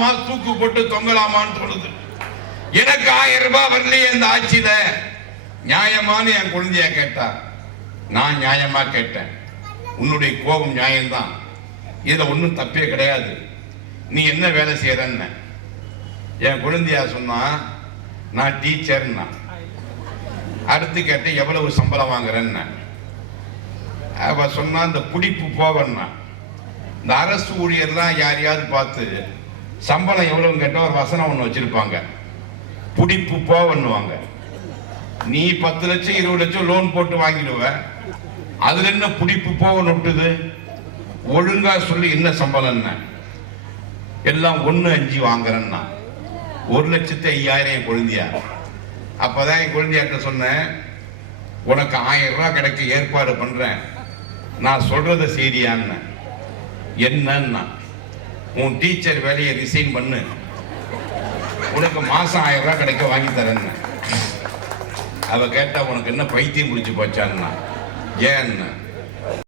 தொங்கலாமா, தூக்கு போட்டு தொங்கலாமான்னு தோணுது. எனக்கு 1000 ரூபாய் வரலையே அந்த ஆட்சியில, நியாயமானு என் குழந்தைய கேட்டா. நான் நியாயமா கேட்டேன். உன்னுடைய கோபம் நியாயம்தான், இதுல ஒன்றும் தப்பே கிடையாது. நீ என்ன வேலை செய்யறன்னு என் குழந்தையா சொன்னா. நான் டீச்சர்னா. அடுத்து கேட்ட எவ்வளவு சம்பளம் வாங்குறேன்னு. அவ சொன்னா இந்த பிடிப்பு போவன்னா. இந்த அரசு ஊழியர்லாம் யாரையாவது பார்த்து சம்பளம் எவ்வளவு கேட்ட ஒரு வசனம் ஒன்று வச்சிருப்பாங்க, பிடிப்பு போவன்னுவாங்க. நீ 10 லட்சம் 20 லட்சம் லோன் போட்டு வாங்கிடுவ, அதுல என்ன பிடிப்பு போவன்னு விட்டுது? ஒழுங்கா சொல்லி என்ன சம்பளம்? எல்லாம் 1.5 வாங்குறேன்னா. 1,05,000 என் குழந்தையா. அப்பதான் என் குழந்தையாட்ட சொன்னேன், உனக்கு 1000 ரூபாய் கிடைக்க ஏற்பாடு பண்றேன், நான் சொல்றத சரியான்னு. என்னன்னா, உன் டீச்சர் வேலையை ரிசைன் பண்ணு, உனக்கு மாசம் 1000 ரூபாய் கிடைக்க வாங்கி தரேன்னு. அவ கேட்டா, உனக்கு என்ன பைத்தியம் முடிச்சு போச்சான்னா. ஏன்னா